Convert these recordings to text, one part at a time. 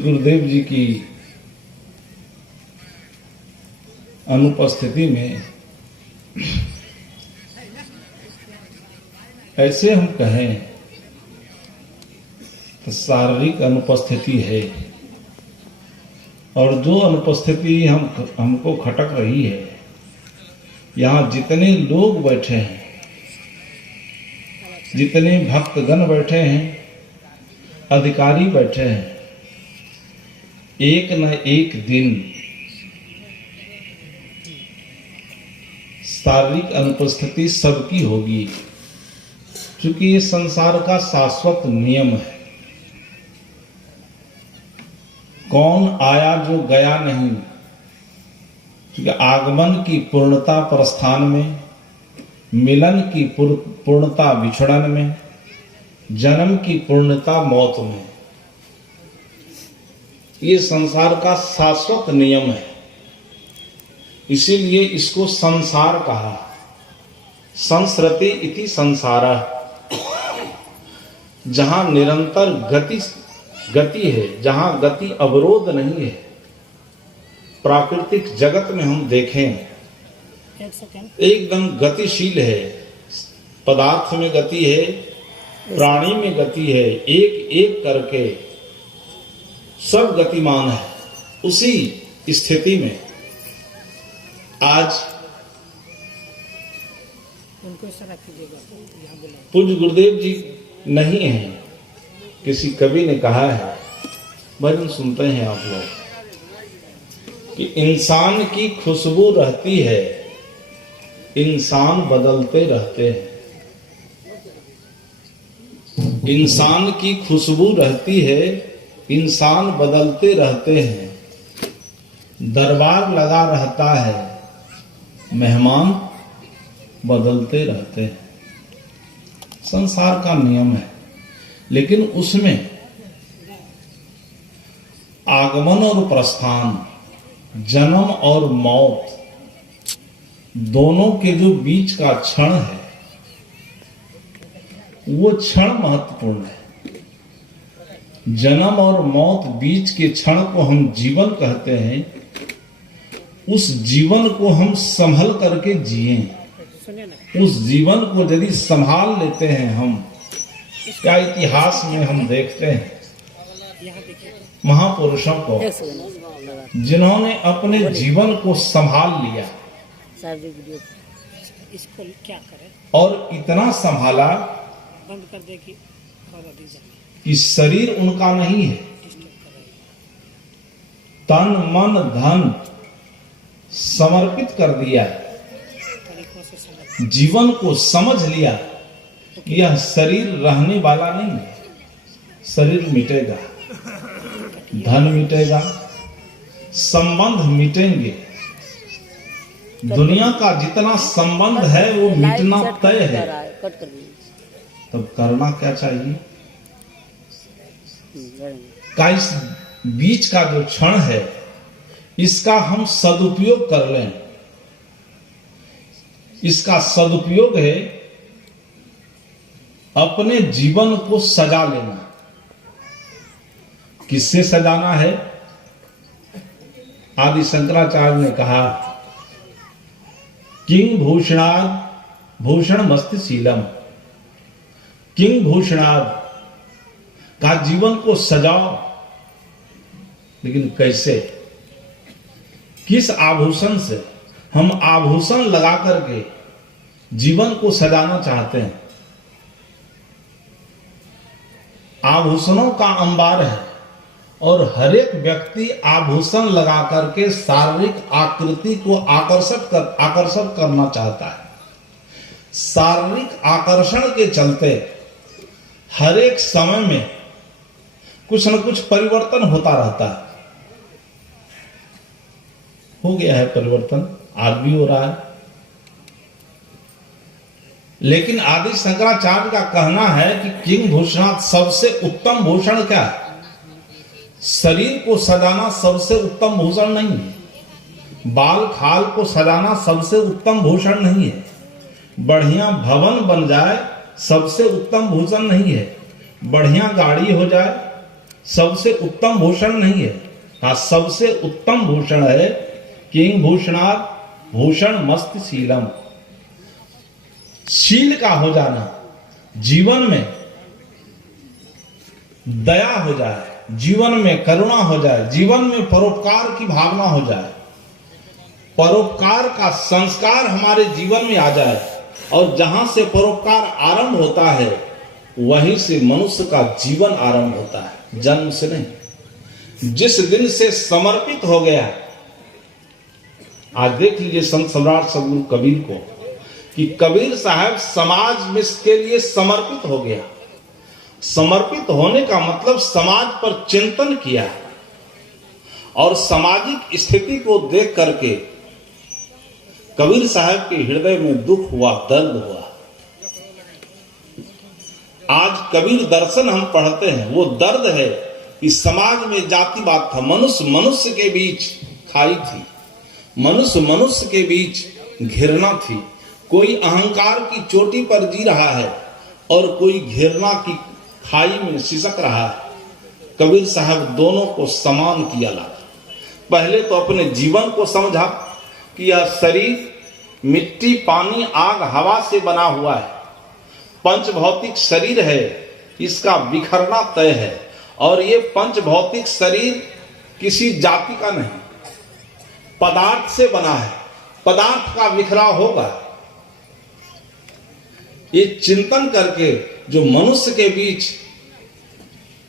गुरुदेव जी की अनुपस्थिति में ऐसे हम कहें तो शारीरिक अनुपस्थिति है, और जो अनुपस्थिति हमको खटक रही है, यहाँ जितने लोग बैठे हैं, जितने भक्तगण बैठे हैं, अधिकारी बैठे हैं, एक न एक दिन शारीरिक अनुपस्थिति सबकी होगी, क्योंकि ये संसार का शाश्वत नियम है। कौन आया जो गया नहीं, क्योंकि आगमन की पूर्णता प्रस्थान में, मिलन की पूर्णता विछड़न में, जन्म की पूर्णता मौत में। ये संसार का शाश्वत नियम है, इसीलिए इसको संसार कहा। संसरते इति संसारः, जहां निरंतर गति है, जहां गति अवरोध नहीं है। प्राकृतिक जगत में हम देखें एकदम गतिशील है, पदार्थ में गति है, प्राणी में गति है, एक एक करके सब गतिमान है। उसी स्थिति में आज पूज्य गुरुदेव जी नहीं है। किसी कवि ने कहा है, भजन सुनते हैं आप लोग, कि इंसान की खुशबू रहती है, इंसान बदलते रहते हैं। इंसान की खुशबू रहती है, इंसान बदलते रहते हैं। दरबार लगा रहता है, मेहमान बदलते रहते हैं। संसार का नियम है, लेकिन उसमें आगमन और प्रस्थान, जन्म और मौत, दोनों के जो बीच का क्षण है, वो क्षण महत्वपूर्ण है। जन्म और मौत बीच के क्षण को हम जीवन कहते हैं। उस जीवन को हम संभल करके जिए। उस जीवन को यदि संभाल लेते हैं हम, क्या इतिहास में हम देखते हैं महापुरुषों को जिन्होंने अपने जीवन को संभाल लिया, और इतना संभाला कि शरीर उनका नहीं है, तन मन धन समर्पित कर दिया, जीवन को समझ लिया कि यह शरीर रहने वाला नहीं है। शरीर मिटेगा, धन मिटेगा, संबंध मिटेंगे, दुनिया का जितना संबंध है वो मिटना तय है। तब करना क्या चाहिए? का इस बीच का जो क्षण है, इसका हम सदुपयोग कर लें। इसका सदुपयोग है अपने जीवन को सजा लेना। किससे सजाना है? आदि शंकराचार्य ने कहा, किंग भूषणाद भूषण मस्तिशीलम। किंग भूषणाद का जीवन को सजाओ, लेकिन कैसे? किस आभूषण से? हम आभूषण लगा करके जीवन को सजाना चाहते हैं। आभूषणों का अंबार है, और हर एक व्यक्ति आभूषण लगा करके शारीरिक आकृति को आकर्षक करना चाहता है। शारीरिक आकर्षण के चलते हर एक समय में कुछ न कुछ परिवर्तन होता रहता है। हो गया है परिवर्तन, आज भी हो रहा है। लेकिन आदि शंकराचार्य का कहना है कि किंग भूषणात्, सबसे उत्तम भूषण क्या है? शरीर को सजाना सबसे उत्तम भूषण नहीं है। बाल खाल को सजाना सबसे उत्तम भूषण नहीं है। बढ़िया भवन बन जाए सबसे उत्तम भूषण नहीं है। बढ़िया गाड़ी हो जाए, सबसे उत्तम भूषण नहीं है। हाँ, सबसे उत्तम भूषण है किंग भूषणात् भूषण मस्त शीलम। शील का हो जाना, जीवन में दया हो जाए, जीवन में करुणा हो जाए, जीवन में परोपकार की भावना हो जाए, परोपकार का संस्कार हमारे जीवन में आ जाए। और जहां से परोपकार आरंभ होता है वहीं से मनुष्य का जीवन आरंभ होता है, जन्म से नहीं। जिस दिन से समर्पित हो गया, आज देख लीजिए संत सम्राट सदगुरु कबीर को, कि कबीर साहब समाज में के लिए समर्पित हो गया। समर्पित होने का मतलब समाज पर चिंतन किया और सामाजिक स्थिति को देख करके कबीर साहब के हृदय में दुख हुआ, दर्द हुआ। आज कबीर दर्शन हम पढ़ते हैं, वो दर्द है कि समाज में जातिवाद था, मनुष्य मनुष्य के बीच खाई थी, मनुष्य मनुष्य के बीच घृणा थी। कोई अहंकार की चोटी पर जी रहा है और कोई घृणा की खाई में सिसक रहा है। कबीर साहब दोनों को समान किया लगा। पहले तो अपने जीवन को समझा कि यह शरीर मिट्टी, पानी, आग, हवा से बना हुआ है, पंच भौतिक शरीर है, इसका बिखरना तय है। और ये पंच भौतिक शरीर किसी जाति का नहीं, पदार्थ से बना है, पदार्थ का बिखराव होगा। ये चिंतन करके जो मनुष्य के बीच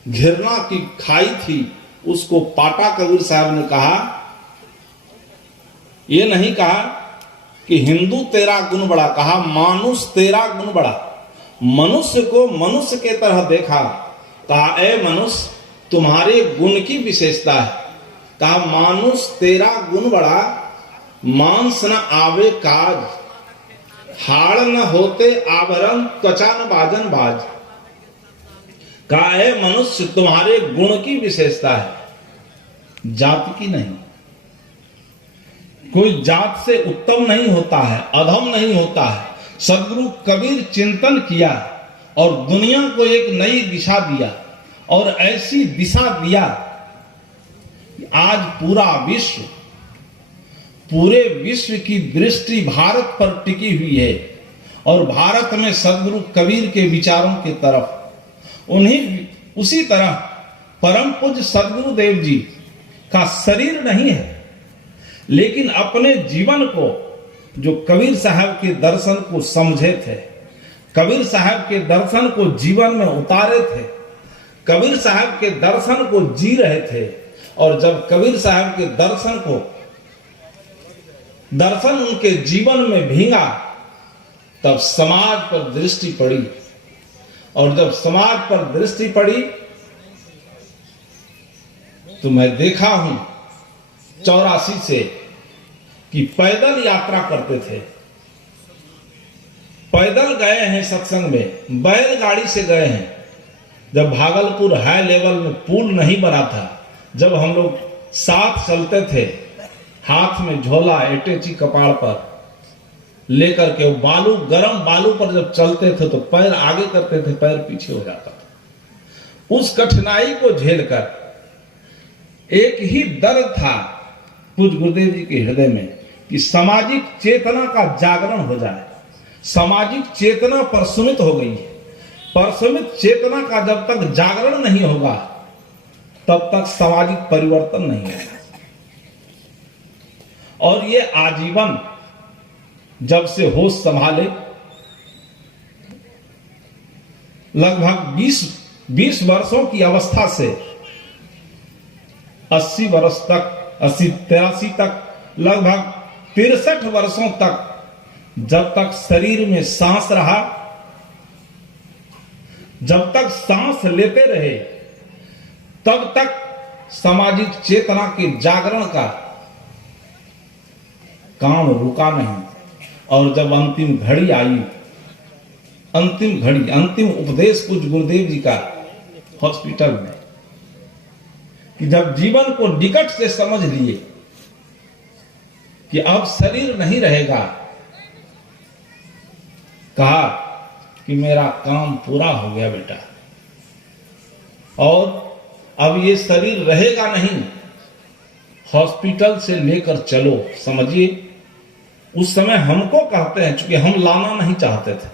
घृणा की खाई थी उसको पाटा कबीर साहब ने कहा। ये नहीं कहा कि हिंदू तेरा गुण बड़ा, कहा मानुष तेरा गुण बड़ा। मनुष्य को मनुष्य के तरह देखा, कहा ए मनुष्य तुम्हारे गुण की विशेषता है। कहा मानुष तेरा गुण बड़ा, मांस न आवे काज, हाड़ न होते आभरण, त्वचा न बाजन बाज। कहा है मनुष्य तुम्हारे गुण की विशेषता है, जाति की नहीं। कोई जात से उत्तम नहीं होता है, अधम नहीं होता है। सदगुरु कबीर चिंतन किया और दुनिया को एक नई दिशा दिया, और ऐसी दिशा दिया कि आज पूरे विश्व की दृष्टि भारत पर टिकी हुई है। और भारत में सदगुरु कबीर के विचारों की तरफ उसी तरह परम पूज्य सदगुरु देव जी का शरीर नहीं है, लेकिन अपने जीवन को जो कबीर साहब के दर्शन को समझे थे, कबीर साहब के दर्शन को जीवन में उतारे थे, कबीर साहब के दर्शन को जी रहे थे। और जब कबीर साहब के दर्शन उनके जीवन में भींगा, तब समाज पर दृष्टि पड़ी। और जब समाज पर दृष्टि पड़ी तो मैं देखा हूं 84 से कि पैदल यात्रा करते थे, पैदल गए हैं सत्संग में, बैलगाड़ी से गए हैं। जब भागलपुर हाई लेवल में पुल नहीं बना था, जब हम लोग साथ चलते थे, हाथ में झोला एटेची कपाड़ पर लेकर के, बालू, गरम बालू पर जब चलते थे तो पैर आगे करते थे, पैर पीछे हो जाता था। उस कठिनाई को झेलकर एक ही दर्द था पूज्य गुरुदेव जी के हृदय में कि सामाजिक चेतना का जागरण हो जाए। सामाजिक चेतना प्रशमित हो गई है। प्रशमित चेतना का जब तक जागरण नहीं होगा तब तक सामाजिक परिवर्तन नहीं आएगा। और ये आजीवन जब से होश संभाले, लगभग 20 वर्षों की अवस्था से 80 वर्ष तक, 83 तक, लगभग 63 वर्षों तक, जब तक शरीर में सांस रहा, जब तक सांस लेते रहे, तब तक सामाजिक चेतना के जागरण का काम रुका नहीं। और जब अंतिम घड़ी आई, अंतिम उपदेश पूज्य गुरुदेव जी का हॉस्पिटल में, कि जब जीवन को निकट से समझ लिए कि अब शरीर नहीं रहेगा, कहा कि मेरा काम पूरा हो गया बेटा। और अब ये शरीर रहेगा नहीं, हॉस्पिटल से लेकर चलो, समझिए उस समय हमको कहते हैं, चूंकि हम लाना नहीं चाहते थे,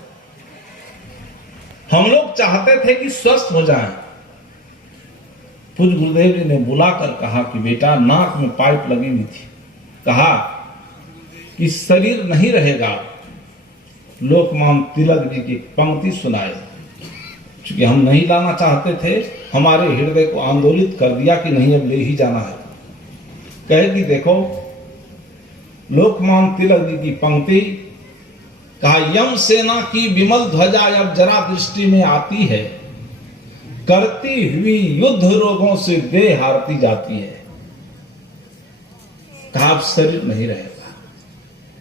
हम लोग चाहते थे कि स्वस्थ हो जाएं। पूज्य गुरुदेव जी ने बुलाकर कहा कि बेटा, नाक में पाइप लगी हुई थी, कहा कि शरीर नहीं रहेगा। लोकमान्य तिलक जी की पंक्ति सुनाए, क्योंकि हम नहीं लाना चाहते थे, हमारे हृदय को आंदोलित कर दिया कि नहीं अब ले ही जाना है। कहे कि देखो लोकमान्य तिलक जी की पंक्ति, कहा यम सेना की विमल ध्वजा अब जरा दृष्टि में आती है, करती हुई युद्ध रोगों से देह हारती जाती है। कहा अब शरीर नहीं रहेगा,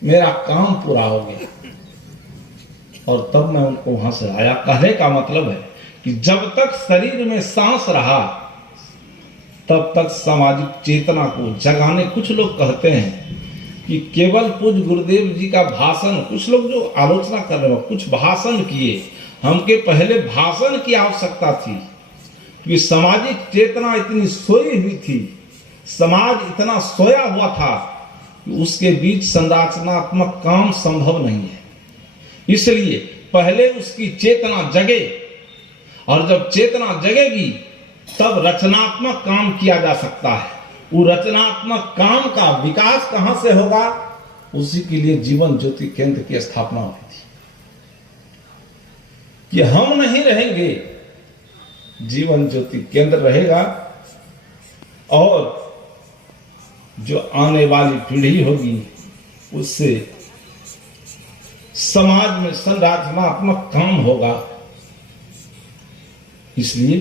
मेरा काम पूरा हो गया। और तब मैं उनको वहां से आया। कहने का मतलब है कि जब तक शरीर में सांस रहा तब तक सामाजिक चेतना को जगाने, कुछ लोग कहते हैं कि केवल पूज्य गुरुदेव जी का भाषण, कुछ लोग जो आलोचना कर रहे हो, कुछ भाषण किए, हमके पहले भाषण की आवश्यकता थी कि सामाजिक चेतना इतनी सोई हुई थी, समाज इतना सोया हुआ था कि उसके बीच संरचनात्मक काम संभव नहीं है। इसलिए पहले उसकी चेतना जगे, और जब चेतना जगेगी तब रचनात्मक काम किया जा सकता है। वो रचनात्मक काम का विकास कहां से होगा? उसी के लिए जीवन ज्योति केंद्र की स्थापना हुई थी कि हम नहीं रहेंगे, जीवन ज्योति केंद्र रहेगा, और जो आने वाली पीढ़ी होगी उससे समाज में संरचनात्मक काम होगा। इसलिए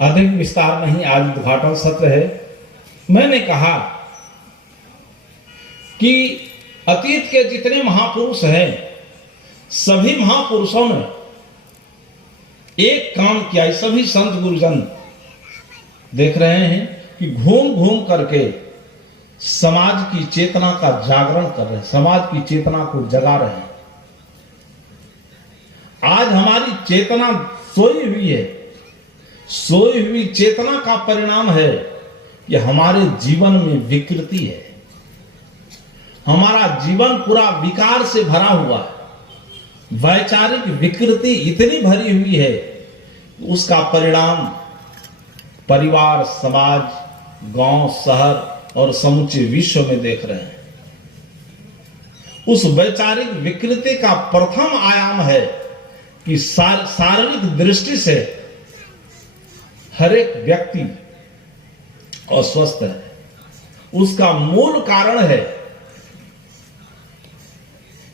अधिक विस्तार नहीं, आज उद्घाटन सत्र है। मैंने कहा कि अतीत के जितने महापुरुष हैं, सभी महापुरुषों ने एक काम किया। सभी संत गुरुजन देख रहे हैं कि घूम घूम करके समाज की चेतना का जागरण कर रहे हैं, समाज की चेतना को जगा रहे हैं। आज हमारी चेतना सोई हुई है, सोई हुई चेतना का परिणाम है कि हमारे जीवन में विकृति है। हमारा जीवन पूरा विकार से भरा हुआ है, वैचारिक विकृति इतनी भरी हुई है, उसका परिणाम परिवार, समाज, गांव, शहर और समूचे विश्व में देख रहे हैं। उस वैचारिक विकृति का प्रथम आयाम है कि शारीरिक दृष्टि से हर एक व्यक्ति अस्वस्थ है। उसका मूल कारण है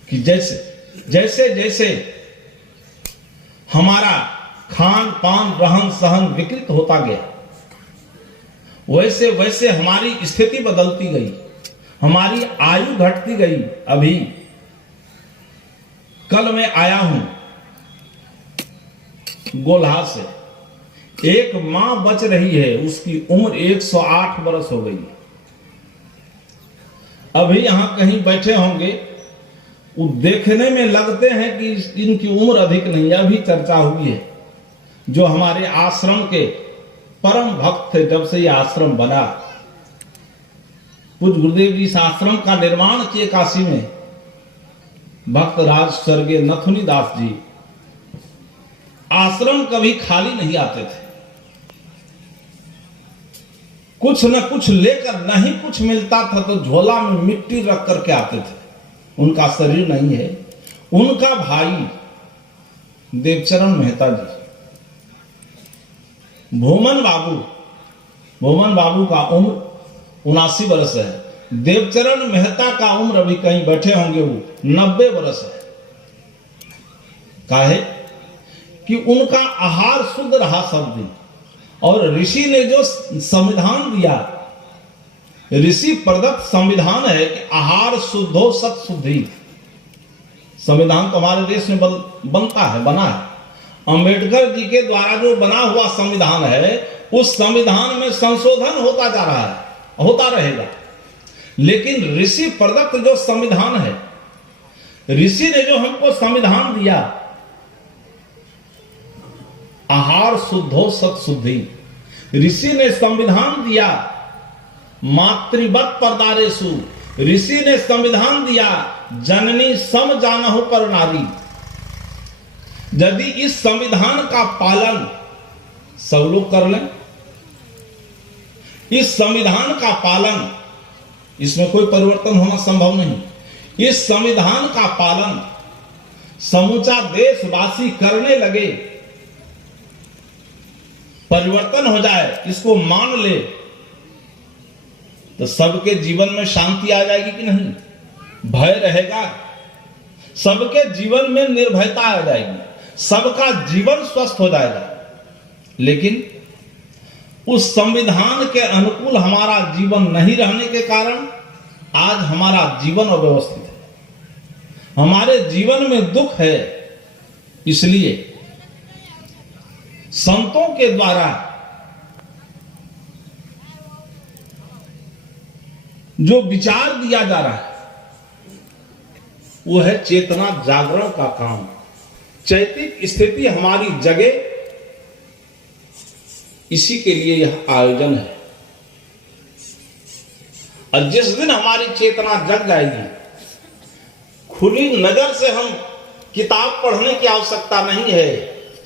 कि जैसे जैसे हमारा खान पान, रहन सहन विकृत होता गया, वैसे वैसे हमारी स्थिति बदलती गई, हमारी आयु घटती गई। अभी कल मैं आया हूं गोल्हा से, एक मां बच रही है, उसकी उम्र 108 वर्ष हो गई। अभी यहां कहीं बैठे होंगे, वो देखने में लगते हैं कि इनकी उम्र अधिक नहीं है। अभी चर्चा हुई है, जो हमारे आश्रम के परम भक्त थे, जब से ये आश्रम बना, पूज्य गुरुदेव जी इस आश्रम का निर्माण किए काशी में। भक्त राज स्वर्गीय नथुनी दास जी आश्रम कभी खाली नहीं आते थे, कुछ न कुछ लेकर, नहीं कुछ मिलता था तो झोला में मिट्टी रख करके आते थे। उनका शरीर नहीं है। उनका भाई देवचरण मेहता जी, भूमन बाबू का उम्र 79 वर्ष है। देवचरण मेहता का उम्र अभी कहीं बैठे होंगे वो 90 वर्ष है। काहे कि उनका आहार शुद्ध रहा सब दिन, और ऋषि ने जो संविधान दिया, ऋषि प्रदत्त संविधान है कि आहार शुद्धो सत शुद्धि। संविधान तो हमारे देश में बनता है, बना है। अंबेडकर जी के द्वारा जो बना हुआ संविधान है, उस संविधान में संशोधन होता जा रहा है, होता रहेगा। लेकिन ऋषि प्रदत्त जो संविधान है, ऋषि ने जो हमको संविधान दिया, आहार शुद्धो सत शुद्धि। ऋषि ने संविधान दिया मातृवत परदारेषु। ऋषि ने संविधान दिया जननी सम जानहु पर नारी। यदि इस संविधान का पालन सब लोग कर लें, इस संविधान का पालन, इसमें कोई परिवर्तन होना संभव नहीं, इस संविधान का पालन समूचा देशवासी करने लगे, परिवर्तन हो जाए, इसको मान ले, तो सबके जीवन में शांति आ जाएगी कि नहीं? भय रहेगा, सबके जीवन में निर्भयता आ जाएगी, सबका जीवन स्वस्थ हो जाएगा। लेकिन उस संविधान के अनुकूल हमारा जीवन नहीं रहने के कारण आज हमारा जीवन अव्यवस्थित है, हमारे जीवन में दुख है। इसलिए संतों के द्वारा जो विचार दिया जा रहा है वो है चेतना जागरण का काम। चैतिक स्थिति हमारी जगे, इसी के लिए यह आयोजन है। और जिस दिन हमारी चेतना जग जाएगी, खुली नजर से हम किताब पढ़ने की आवश्यकता नहीं है,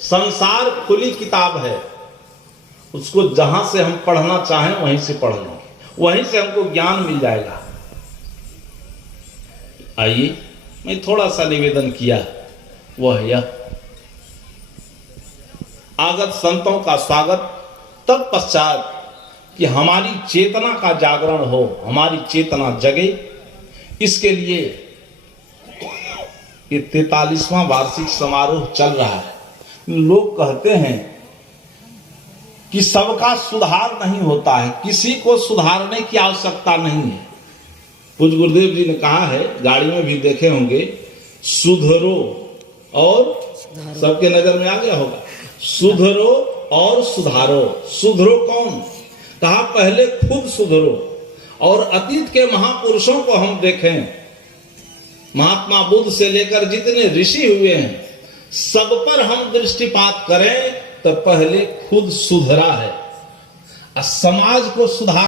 संसार खुली किताब है, उसको जहां से हम पढ़ना चाहें वहीं से पढ़ लें, वहीं से हमको ज्ञान मिल जाएगा। आइए, मैं थोड़ा सा निवेदन किया, वह यह आगत संतों का स्वागत, तत्पश्चात कि हमारी चेतना का जागरण हो, हमारी चेतना जगे, इसके लिए ये 43वां वार्षिक समारोह चल रहा है। लोग कहते हैं कि सबका सुधार नहीं होता है, किसी को सुधारने की आवश्यकता नहीं है। पूज्य गुरुदेव जी ने कहा है, गाड़ी में भी देखे होंगे, सुधरो और सबके नजर में आ गया होगा, सुधरो और सुधारो। सुधरो कौन? कहा पहले खुद सुधरो। और अतीत के महापुरुषों को हम देखें, महात्मा बुद्ध से लेकर जितने ऋषि हुए हैं, सब पर हम दृष्टिपात करें तो पहले खुद सुधरा है। समाज को सुधार